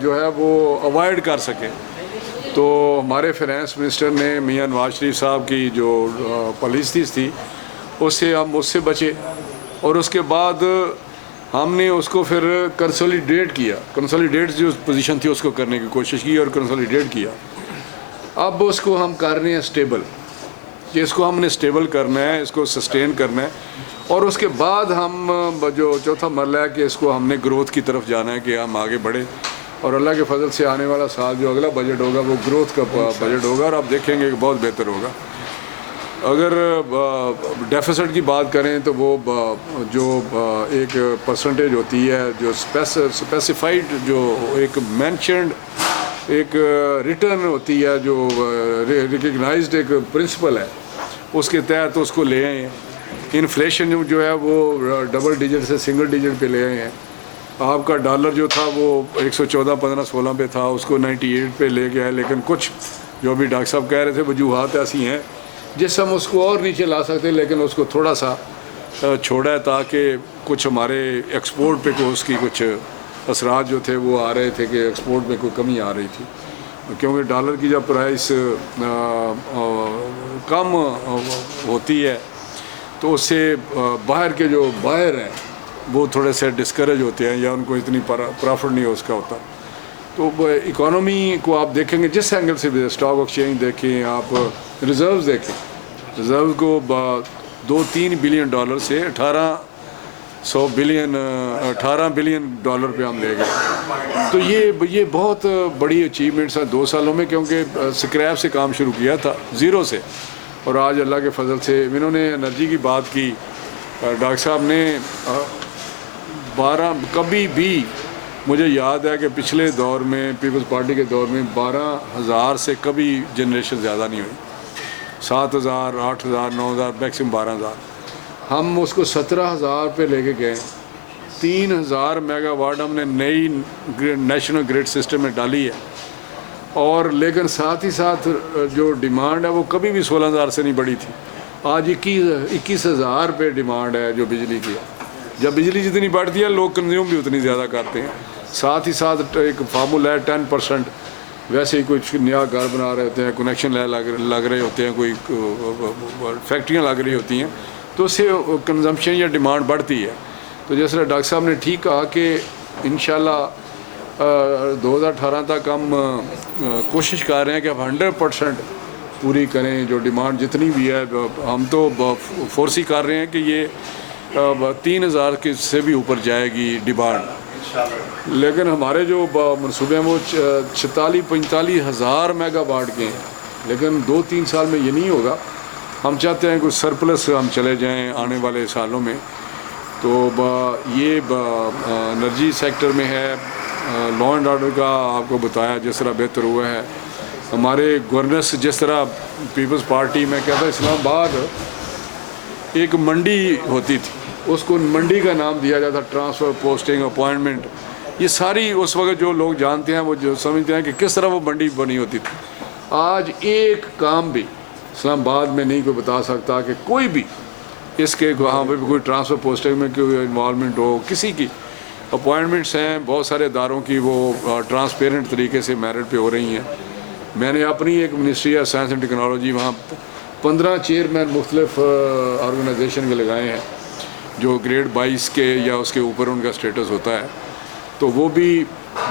جو ہے وہ اوائڈ کر سکیں. تو ہمارے فائنانس منسٹر نے میاں نواز شریف صاحب کی جو پالیسیز تھی اس سے بچے، اور اس کے بعد ہم نے اس کو پھر کنسولیڈیٹ جو پوزیشن تھی اس کو کرنے کی کوشش کی اور کنسولیڈیٹ کیا. اب اس کو ہم کر رہے ہیں اسٹیبل، کہ اس کو ہم نے اسٹیبل کرنا ہے، اس کو سسٹین کرنا ہے، اور اس کے بعد ہم جو چوتھا مرحلہ ہے کہ اس کو ہم نے گروتھ کی طرف جانا ہے کہ ہم آگے بڑھیں، اور اللہ کے فضل سے آنے والا سال جو اگلا بجٹ ہوگا وہ گروتھ کا بجٹ ہوگا، اور آپ دیکھیں گے کہ بہت بہتر ہوگا۔ اگر ڈیفیسٹ کی بات کریں تو وہ جو ایک پرسنٹیج ہوتی ہے جو اسپیسیفائڈ جو ایک مینشنڈ ایک ریٹرن ہوتی ہے جو ریکگنائزڈ ایک پرنسپل ہے، اس کے تحت اس کو لے آئے ہیں۔ انفلیشن جو ہے وہ ڈبل ڈیجٹ سے سنگل ڈیجٹ پہ لے آئے ہیں۔ آپ کا ڈالر جو تھا وہ 114 15 16 پہ تھا، اس کو 98 پہ لے گیا ہے، لیکن کچھ جو بھی ڈاکٹر صاحب کہہ رہے تھے وجوہات ایسی ہیں جس سے ہم اس کو اور نیچے لا سکتے ہیں، لیکن اس کو تھوڑا سا چھوڑا ہے تاکہ کچھ ہمارے ایکسپورٹ پہ اس کی کچھ اثرات جو تھے وہ آ رہے تھے کہ ایکسپورٹ میں کوئی کمی آ رہی تھی، کیونکہ ڈالر کی جب پرائس کم ہوتی ہے تو اس سے باہر کے جو بائر ہیں وہ تھوڑے سے ڈسکریج ہوتے ہیں یا ان کو اتنی پرافٹ نہیں اس کا ہوتا۔ تو اکانومی کو آپ دیکھیں گے جس اینگل سے بھی، اسٹاک ایکسچینج دیکھیں، آپ ریزروز دیکھیں، ریزرو کو 2-3 بلین ڈالر سے 18 بلین ڈالر پہ ہم لے گئے۔ تو یہ بہت بڑی اچیومنٹس ہیں 2 سالوں میں، کیونکہ اسکریپ سے کام شروع کیا تھا زیرو سے، اور آج اللہ کے فضل سے انہوں نے انرجی کی بات کی، ڈاکٹر صاحب نے 12 کبھی بھی مجھے یاد ہے کہ پچھلے دور میں پیپلز پارٹی کے دور میں 12,000 سے کبھی جنریشن زیادہ نہیں ہوئی، 7,000 8,000 9,000 میکسیمم 12,000، ہم اس کو 17,000 پہ لے کے گئے۔ 3,000 میگا واٹ ہم نے نئی نیشنل گریڈ سسٹم میں ڈالی ہے، اور لیکن ساتھ ہی ساتھ جو ڈیمانڈ ہے وہ کبھی بھی 16,000 سے نہیں بڑھی تھی، آج 21,000 پہ ڈیمانڈ ہے جو بجلی کی ہے۔ جب بجلی جتنی بڑھتی ہے لوگ کنزیوم بھی اتنی زیادہ کرتے ہیں، ساتھ ہی ساتھ ایک فارمولا ہے 10%، ویسے ہی کچھ نیا گھر بنا رہے ہوتے ہیں، کنیکشن لگ رہے ہوتے ہیں، کوئی فیکٹریاں لگ رہی ہوتی ہیں، تو اس سے کنزمپشن یا ڈیمانڈ بڑھتی ہے۔ تو جس طرح ڈاکٹر صاحب نے ٹھیک کہا کہ انشاءاللہ 2018 تک ہم کوشش کر رہے ہیں کہ اب 100% پوری کریں جو ڈیمانڈ جتنی بھی ہے۔ ہم تو فورسی کر رہے ہیں کہ یہ 3,000 کے سے بھی اوپر جائے گی ڈیمانڈ، لیکن ہمارے جو منصوبے ہیں وہ 46-45 ہزار میگا واٹ کے ہیں، لیکن 2-3 سال میں یہ نہیں ہوگا۔ ہم چاہتے ہیں کچھ سرپلس ہم چلے جائیں آنے والے سالوں میں۔ تو یہ انرجی سیکٹر میں ہے، لا اینڈ آرڈر کا آپ کو بتایا جس طرح بہتر ہوا ہے، ہمارے گورننس جس طرح پیپلز پارٹی میں کہتا ہے اسلام آباد ایک منڈی ہوتی تھی، اس کو منڈی کا نام دیا جاتا، ٹرانسفر پوسٹنگ اپوائنٹمنٹ، یہ ساری اس وقت جو لوگ جانتے ہیں وہ جو سمجھتے ہیں کہ کس طرح وہ منڈی بنی ہوتی تھی۔ آج ایک کام بھی اسلام آباد میں نہیں کوئی بتا سکتا کہ کوئی بھی اس کے وہاں پہ کوئی ٹرانسفر پوسٹنگ میں کوئی انوالومنٹ ہو، کسی کی اپوائنٹمنٹس ہیں بہت سارے اداروں کی، وہ ٹرانسپیرنٹ طریقے سے میرٹ پہ ہو رہی ہیں۔ میں نے اپنی ایک منسٹری ہے سائنس اینڈ ٹیکنالوجی، وہاں 15 چیئرمین مختلف آرگنائزیشن کے لگائے ہیں جو گریڈ 22 کے یا اس کے اوپر ان کا سٹیٹس ہوتا ہے، تو وہ بھی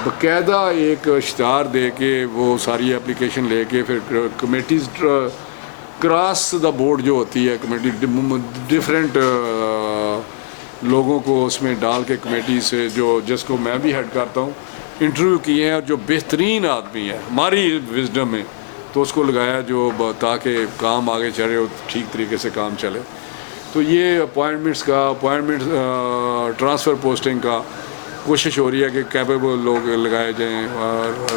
باقاعدہ ایک اشتہار دے کے وہ ساری اپلیکیشن لے کے پھر کمیٹیز کراس دا بورڈ جو ہوتی ہے کمیٹی ڈفرینٹ لوگوں کو اس میں ڈال کے کمیٹی سے جو جس کو میں بھی ہیڈ کرتا ہوں انٹرویو کیے ہیں، اور جو بہترین آدمی ہے ہماری وزڈم میں تو اس کو لگایا جو تاکہ کام آگے چلے اور ٹھیک طریقے سے کام چلے۔ تو یہ اپوائنٹمنٹس کا ٹرانسفر پوسٹنگ کا کوشش ہو رہی ہے کہ کیپیبل لوگ لگائے جائیں،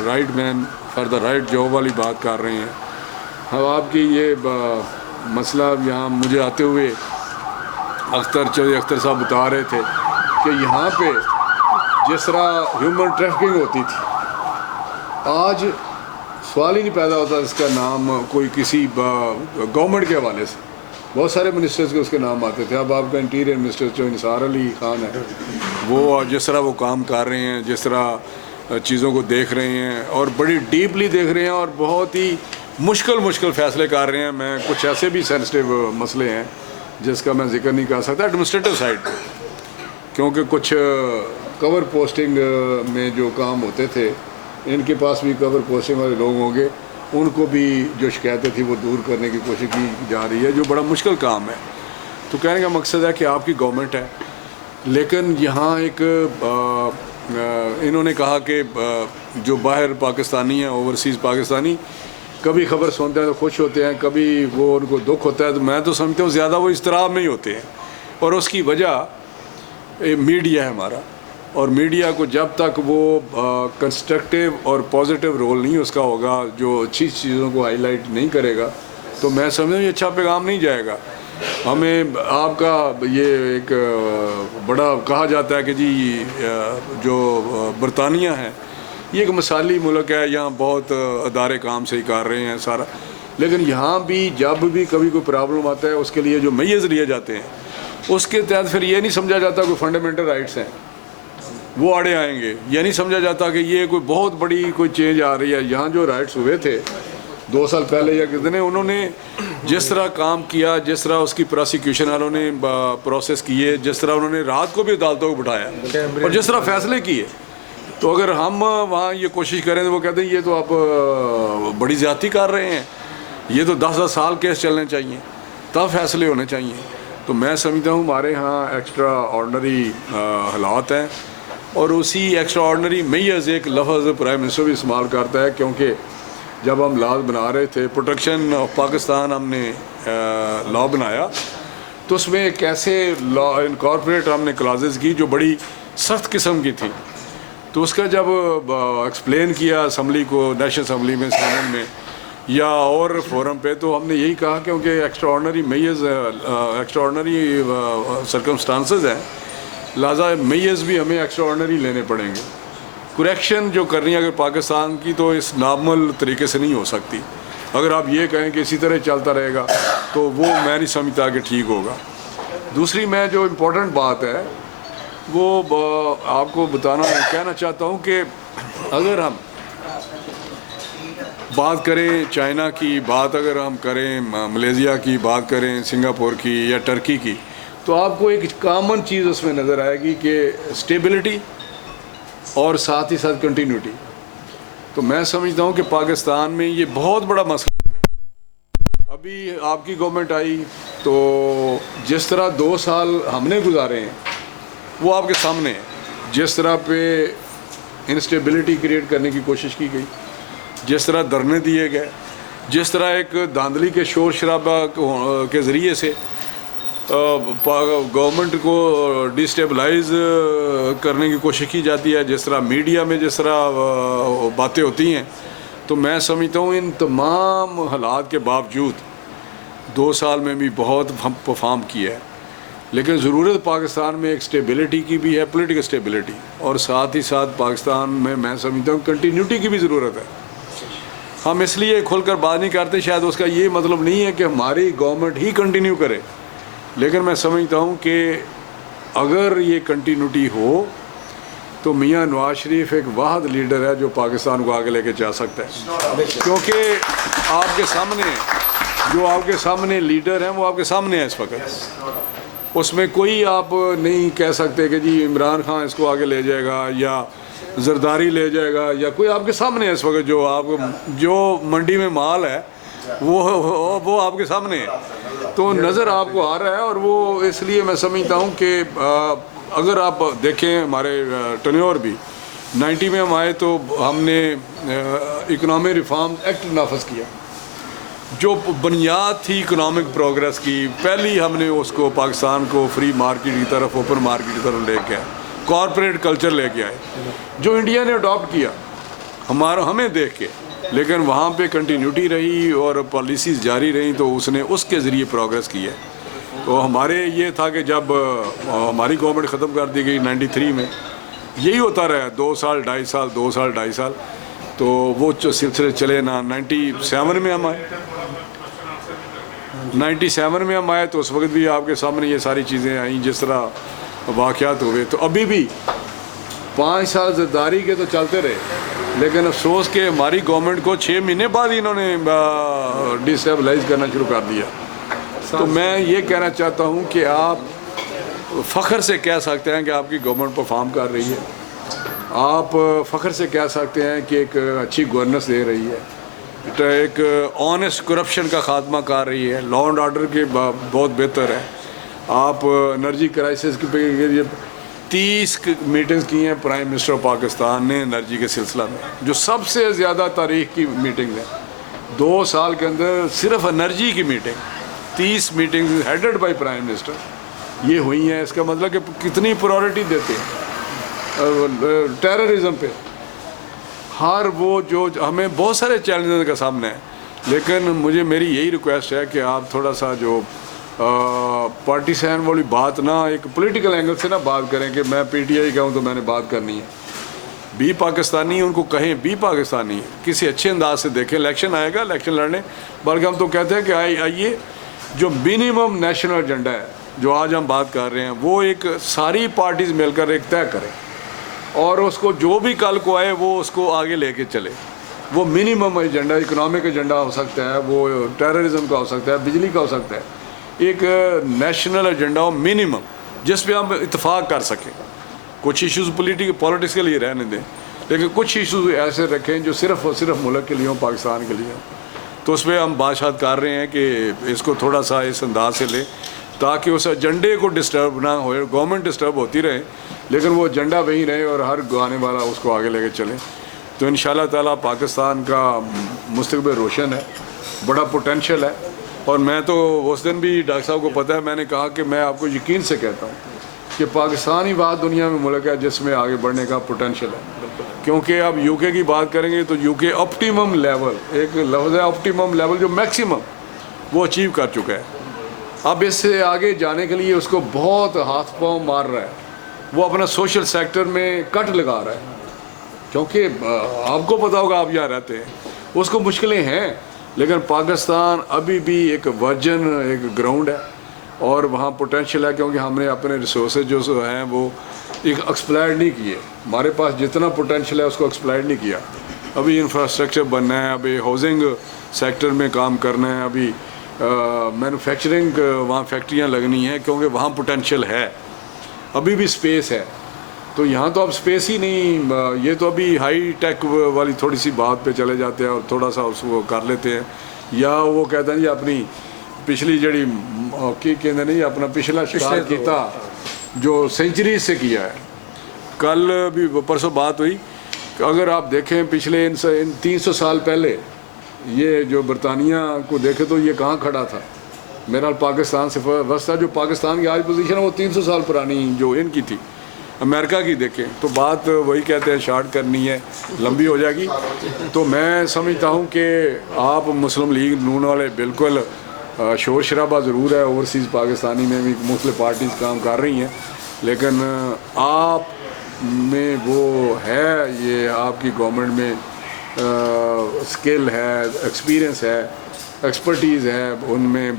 right man for the right job والی بات کر رہے ہیں۔ ہم آپ کی یہ مسئلہ یہاں مجھے آتے ہوئے چودھری اختر صاحب بتا رہے تھے کہ یہاں پہ جس طرح ہیومن ٹریفکنگ ہوتی تھی، آج سوال ہی نہیں پیدا ہوتا اس کا نام کوئی کسی گورنمنٹ کے حوالے سے، بہت سارے منسٹرز کے اس کے نام آتے تھے۔ اب آپ کا انٹیریئر منسٹر جو نثار علی خان ہے، وہ جس طرح وہ کام کر رہے ہیں، جس طرح چیزوں کو دیکھ رہے ہیں اور بڑی ڈیپلی دیکھ رہے ہیں اور بہت ہی مشکل فیصلے کر رہے ہیں۔ میں کچھ ایسے بھی سینسٹیو مسئلے ہیں جس کا میں ذکر نہیں کر سکتا ایڈمنسٹریٹو سائڈ پہ، کیونکہ کچھ کور پوسٹنگ میں جو کام ہوتے تھے، ان کے پاس بھی کور پوسٹنگ والے لوگ ہوں گے، ان کو بھی جو شکایتیں تھیں وہ دور کرنے کی کوشش کی جا رہی ہے، جو بڑا مشکل کام ہے۔ تو کہنے کا مقصد ہے کہ آپ کی گورنمنٹ ہے، لیکن یہاں ایک انہوں نے کہا کہ جو باہر پاکستانی ہیں، اوورسیز پاکستانی، کبھی خبر سنتے ہیں تو خوش ہوتے ہیں، کبھی وہ ان کو دکھ ہوتا ہے، تو میں تو سمجھتا ہوں زیادہ وہ اضطراب میں ہی ہوتے ہیں، اور اس کی وجہ میڈیا ہے ہمارا، اور میڈیا کو جب تک وہ کنسٹرکٹیو اور پازیٹیو رول نہیں اس کا ہوگا، جو اچھی چیزوں کو ہائی لائٹ نہیں کرے گا، تو میں سمجھتا ہوں یہ اچھا پیغام نہیں جائے گا۔ ہمیں آپ کا یہ ایک بڑا کہا جاتا ہے کہ جی جو برطانیہ ہے یہ ایک مثالی ملک ہے، یہاں بہت ادارے کام صحیح کر رہے ہیں سارا، لیکن یہاں بھی جب بھی کبھی کوئی پرابلم آتا ہے اس کے لیے جو میز لیے جاتے ہیں اس کے تحت پھر یہ نہیں سمجھا جاتا کوئی فنڈامنٹل رائٹس ہیں وہ آڑے آئیں گے، یہ نہیں سمجھا جاتا کہ یہ کوئی بہت بڑی کوئی چینج آ رہی ہے۔ یہاں جو رائٹس ہوئے تھے 2 سال پہلے یا کتنے، انہوں نے جس طرح کام کیا، جس طرح اس کی پروسیکیوشن والوں نے پروسیس کیے، جس طرح انہوں نے رات کو بھی عدالتوں کو بٹھایا اور جس طرح فیصلے کیے، تو اگر ہم وہاں یہ کوشش کریں تو وہ کہتے ہیں یہ تو آپ بڑی زیادتی کر رہے ہیں، یہ تو 10 سال کیس چلنے چاہیے، تب فیصلے ہونے چاہیے۔ تو میں سمجھتا ہوں ہمارے ہاں ایکسٹرا آرڈنری حالات ہیں، اور اسی ایکسٹرا آرڈنری میز ایک لفظ پرائم منسٹر بھی استعمال کرتا ہے، کیونکہ جب ہم لا بنا رہے تھے پروٹیکشن آف پاکستان، ہم نے لا بنایا تو اس میں ایک ایسے لا انکارپوریٹ ہم نے کلازز کی جو بڑی سخت قسم کی تھی، تو اس کا جب ایکسپلین کیا اسمبلی کو، نیشنل اسمبلی میں، سینٹ میں یا اور فورم پہ، تو ہم نے یہی کہا کیونکہ ایکسٹرا آرڈنری میز ایکسٹرا آرڈنری سرکمسٹانسز ہیں، لہٰذا میز بھی ہمیں ایکسٹرا آرڈنری لینے پڑیں گے۔ کریکشن جو کرنی ہے اگر پاکستان کی تو اس نارمل طریقے سے نہیں ہو سکتی۔ اگر آپ یہ کہیں کہ اسی طرح چلتا رہے گا تو وہ میں نہیں سمجھتا کہ ٹھیک ہوگا۔ دوسری میں جو امپورٹنٹ بات ہے وہ آپ کو کہنا چاہتا ہوں کہ اگر ہم بات کریں چائنا کی، بات اگر ہم کریں ملیشیا کی، بات کریں سنگاپور کی یا ٹرکی کی، تو آپ کو ایک کامن چیز اس میں نظر آئے گی کہ اسٹیبلٹی اور ساتھ ہی ساتھ کنٹینیوٹی۔ تو میں سمجھتا ہوں کہ پاکستان میں یہ بہت بڑا مسئلہ ہے۔ ابھی آپ کی گورنمنٹ آئی تو جس طرح 2 سال ہم نے گزارے ہیں وہ آپ کے سامنے ہے، جس طرح پہ انسٹیبلٹی کریٹ کرنے کی کوشش کی گئی، جس طرح دھرنے دیے گئے، جس طرح ایک دھاندلی کے شور شرابہ کے ذریعے سے گورنمنٹ کو ڈیسٹیبلائز کرنے کی کوشش کی جاتی ہے، جس طرح میڈیا میں جس طرح باتیں ہوتی ہیں، تو میں سمجھتا ہوں ان تمام حالات کے باوجود 2 سال میں بھی بہت پرفارم کیا ہے، لیکن ضرورت پاکستان میں ایک اسٹیبلٹی کی بھی ہے، پولیٹیکل اسٹیبلٹی، اور ساتھ ہی ساتھ پاکستان میں سمجھتا ہوں کنٹینیوٹی کی بھی ضرورت ہے۔ ہم اس لیے کھل کر بات نہیں کرتے، شاید اس کا یہ مطلب نہیں ہے کہ ہماری گورنمنٹ ہی کنٹینیو کرے، لیکن میں سمجھتا ہوں کہ اگر یہ کنٹینیوٹی ہو تو میاں نواز شریف ایک واحد لیڈر ہے جو پاکستان کو آگے لے کے جا سکتا ہے، کیونکہ آپ کے سامنے جو آپ کے سامنے لیڈر ہیں وہ آپ کے سامنے ہیں اس وقت، اس میں کوئی آپ نہیں کہہ سکتے کہ جی عمران خان اس کو آگے لے جائے گا یا زرداری لے جائے گا، یا کوئی آپ کے سامنے ہے اس وقت جو منڈی میں مال ہے وہ آپ کے سامنے ہے، تو نظر آپ کو آ رہا ہے، اور وہ اس لیے میں سمجھتا ہوں کہ اگر آپ دیکھیں ہمارے ٹنیور بھی 90 میں ہم آئے تو ہم نے اکنامی ریفارم ایکٹ نافذ کیا، جو بنیاد تھی اکنامک پروگریس کی، پہلی ہم نے اس کو پاکستان کو فری مارکیٹ کی طرف، اوپن مارکیٹ کی طرف لے کے آئے، کارپوریٹ کلچر لے کے آئے، جو انڈیا نے اڈاپٹ کیا ہمیں دیکھ کے، لیکن وہاں پہ کنٹینیوٹی رہی اور پالیسیز جاری رہیں، تو اس نے اس کے ذریعے پروگریس کی ہے۔ تو ہمارے یہ تھا کہ جب ہماری گورنمنٹ ختم کر دی گئی 93 میں، یہی ہوتا رہا 2 سال 2.5 سال 2 سال 2.5 سال، تو وہ سلسلے چلے نا۔ 97 میں ہم آئے 97 میں ہم آئے تو اس وقت بھی آپ کے سامنے یہ ساری چیزیں آئیں، جس طرح واقعات ہوئے، تو ابھی بھی 5 سال زرداری کے تو چلتے رہے، لیکن افسوس کہ ہماری گورنمنٹ کو 6 مہینے بعد انہوں نے ڈیسٹیبلائز کرنا شروع کر دیا۔ تو میں یہ کہنا چاہتا ہوں کہ آپ فخر سے کہہ سکتے ہیں کہ آپ کی گورنمنٹ پرفارم کر رہی ہے، آپ فخر سے کہہ سکتے ہیں کہ ایک اچھی گورننس دے رہی ہے، ایک آنیسٹ کرپشن کا خاتمہ کر رہی ہے, لا اینڈ آرڈر کے بہت بہتر ہے. آپ انرجی کرائسس کے 30 میٹنگز کی ہیں پرائم منسٹر آف پاکستان نے انرجی کے سلسلہ میں, جو سب سے زیادہ تاریخ کی میٹنگ ہے. 2 سال کے اندر صرف انرجی کی meeting 30 meeting headed by prime minister یہ ہوئی ہیں. اس کا مطلب کہ کتنی پرائورٹی دیتے ہیں ٹیررزم پہ. ہر وہ جو ہمیں بہت سارے چیلنجز کا سامنا ہے, لیکن میری یہی ریکویسٹ ہے کہ آپ تھوڑا سا جو پارٹیسین والی بات نہ ایک پولیٹیکل اینگل سے نہ بات کریں کہ میں پی ٹی آئی کا ہوں تو میں نے بات کرنی ہے. بھی پاکستانی ان کو کہیں بھی پاکستانی کسی اچھے انداز سے دیکھیں. الیکشن آئے گا, الیکشن لڑنے, بلکہ ہم تو کہتے ہیں کہ آئیے جو منیمم نیشنل ایجنڈا ہے جو آج ہم بات کر رہے ہیں وہ ایک ساری پارٹیز مل کر ایک طے کریں, اور اس کو جو بھی کل کو آئے وہ اس کو آگے لے کے چلے. وہ منیمم ایجنڈا اکنامک ایجنڈا ہو سکتا ہے, وہ ٹیررزم کا ہو سکتا ہے, بجلی کا ہو سکتا ہے. ایک نیشنل ایجنڈا ہو منیمم جس پہ ہم اتفاق کر سکیں. کچھ ایشوز پولیٹکس کے لیے رہنے دیں, لیکن کچھ ایشوز ایسے رکھیں جو صرف اور صرف ملک کے لیے ہوں, پاکستان کے لیے ہوں. تو اس پہ ہم بات کر رہے ہیں کہ اس کو تھوڑا سا اس انداز سے لیں تاکہ اس ایجنڈے کو ڈسٹرب نہ ہوئے. گورنمنٹ ڈسٹرب ہوتی رہے لیکن وہ ایجنڈا وہی رہے اور ہر گانے والا اس کو آگے لے کے چلے. تو انشاءاللہ تعالیٰ پاکستان کا مستقبل روشن ہے, بڑا پوٹینشیل ہے. اور میں تو اس دن بھی ڈاکٹر صاحب کو پتہ ہے, میں نے کہا کہ میں آپ کو یقین سے کہتا ہوں کہ پاکستان ہی واحد دنیا میں ملک ہے جس میں آگے بڑھنے کا پوٹینشیل ہے. کیونکہ اب یو کے کی بات کریں گے تو یو کے آپٹیمم لیول, ایک لفظ ہے آپٹیمم لیول, جو میکسیمم وہ اچیو کر چکا ہے. اب اس سے آگے جانے کے لیے اس کو بہت ہاتھ پاؤں مار رہا ہے. وہ اپنا سوشل سیکٹر میں کٹ لگا رہا ہے, کیونکہ آپ کو پتہ ہوگا آپ یہاں رہتے ہیں, اس کو مشکلیں ہیں. لیکن پاکستان ابھی بھی ایک ورجن ایک گراؤنڈ ہے اور وہاں پوٹینشیل ہے, کیونکہ ہم نے اپنے ریسورسز جو ہیں وہ ایک ایکسپلائٹ نہیں کیے. ہمارے پاس جتنا پوٹینشیل ہے اس کو ایکسپلائٹ نہیں کیا. ابھی انفراسٹرکچر بننا ہے, ابھی ہاؤسنگ سیکٹر میں کام کرنا ہے, ابھی مینوفیکچرنگ وہاں فیکٹریاں لگنی ہیں کیونکہ وہاں پوٹینشیل ہے, ابھی بھی اسپیس ہے. تو یہاں تو اب اسپیس ہی نہیں. یہ تو ابھی ہائی ٹیک والی تھوڑی سی بات پہ چلے جاتے ہیں اور تھوڑا سا اس کو کر لیتے ہیں, یا وہ کہتے ہیں جی اپنی پچھلی جڑی کہتے نہیں اپنا پچھلا شکار کیتا جو سینچری سے کیا ہے. کل بھی پرسوں بات ہوئی کہ اگر آپ دیکھیں پچھلے ان 300 سال پہلے یہ جو برطانیہ کو دیکھے تو یہ کہاں کھڑا تھا. میرا پاکستان سے وسطہ جو پاکستان کی آج پوزیشن ہے وہ 300 سال پرانی جو ان کی تھی. امریکہ کی دیکھیں تو بات وہی کہتے ہیں شارٹ کرنی ہے, لمبی ہو جائے گی. تو میں سمجھتا ہوں کہ آپ مسلم لیگ نون والے بالکل شور شرابہ ضرور ہے, اوورسیز پاکستانی میں بھی مختلف پارٹیز کام کر رہی ہیں, لیکن آپ میں وہ ہے, یہ آپ کی گورنمنٹ میں اسکل ہے, ایکسپیرئنس ہے, ایکسپرٹیز ہے, ان میں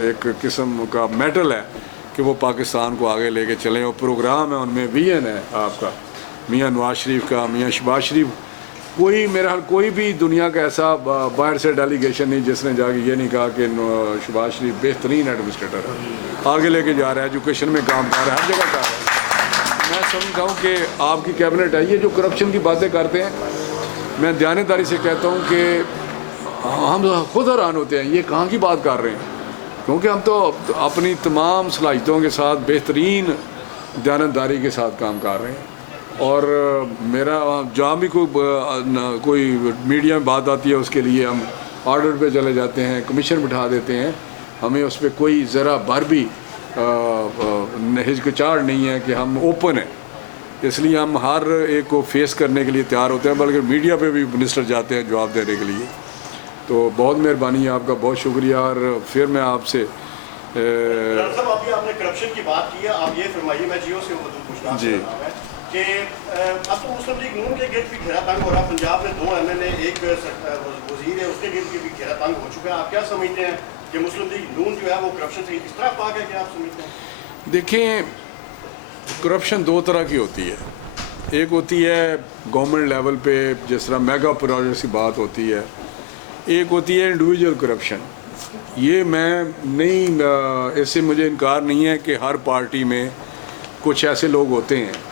ایک قسم کا میٹل ہے کہ وہ پاکستان کو آگے لے کے چلیں. اور پروگرام ہے ان میں, ویژن ہے آپ کا, میاں نواز شریف کا, میاں شہباز شریف. کوئی میرا حال کوئی بھی دنیا کا ایسا باہر سے ڈیلیگیشن نہیں جس نے جا کے یہ نہیں کہا کہ شہباز شریف بہترین ایڈمنسٹریٹر ہے, آگے لے کے جا رہا ہے, ایجوکیشن میں کام کر رہا ہے, ہر جگہ کر رہا ہے. میں سمجھتا ہوں کہ آپ کی کیبنٹ ہے. یہ جو کرپشن کی باتیں کرتے ہیں, میں دیانتداری سے کہتا ہوں کہ ہم خود حیران ہوتے ہیں یہ کہاں کی بات کر رہے ہیں, کیونکہ ہم تو اپنی تمام صلاحیتوں کے ساتھ بہترین دیانتداری کے ساتھ کام کر رہے ہیں. اور میرا جہاں بھی کوئی میڈیا میں بات آتی ہے اس کے لیے ہم آرڈر پہ چلے جاتے ہیں, کمیشن بٹھا دیتے ہیں. ہمیں اس پہ کوئی ذرا بھر بھی ہچکچاہٹ نہیں ہے کہ ہم اوپن ہیں. اس لیے ہم ہر ایک کو فیس کرنے کے لیے تیار ہوتے ہیں, بلکہ میڈیا پہ بھی منسٹر جاتے ہیں جواب دینے کے لیے. تو بہت مہربانی ہے آپ کا, بہت شکریہ. اور پھر میں آپ سے صاحب ابھی آپ نے کرپشن کی بات کی ہے, آپ یہ فرمائیے, میں جیو سے پوچھنا جی کہ اب تو مسلم لیگ نون کے گرد بھی گھیرا تنگ ہو رہا. پنجاب میں 2 ایم ایل اے, ایک وزیر ہے, اس کے گرد بھی گھیرا تنگ ہو چکا ہے. آپ کیا سمجھتے ہیں کہ مسلم لیگ نون جو ہے وہ کرپشن سے کس طرح پاک ہے, کیا آپ سمجھتے ہیں؟ دیکھیں, کرپشن 2 طرح کی ہوتی ہے. ایک ہوتی ہے گورنمنٹ لیول پہ جس طرح میگا پروجیکٹس کی بات ہوتی ہے, ایک ہوتی ہے انڈیویجول کرپشن. یہ میں نہیں, اس سے مجھے انکار نہیں ہے کہ ہر پارٹی میں کچھ ایسے لوگ ہوتے ہیں.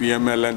PMLN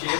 6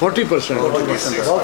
40%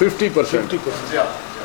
50%।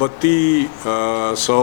3200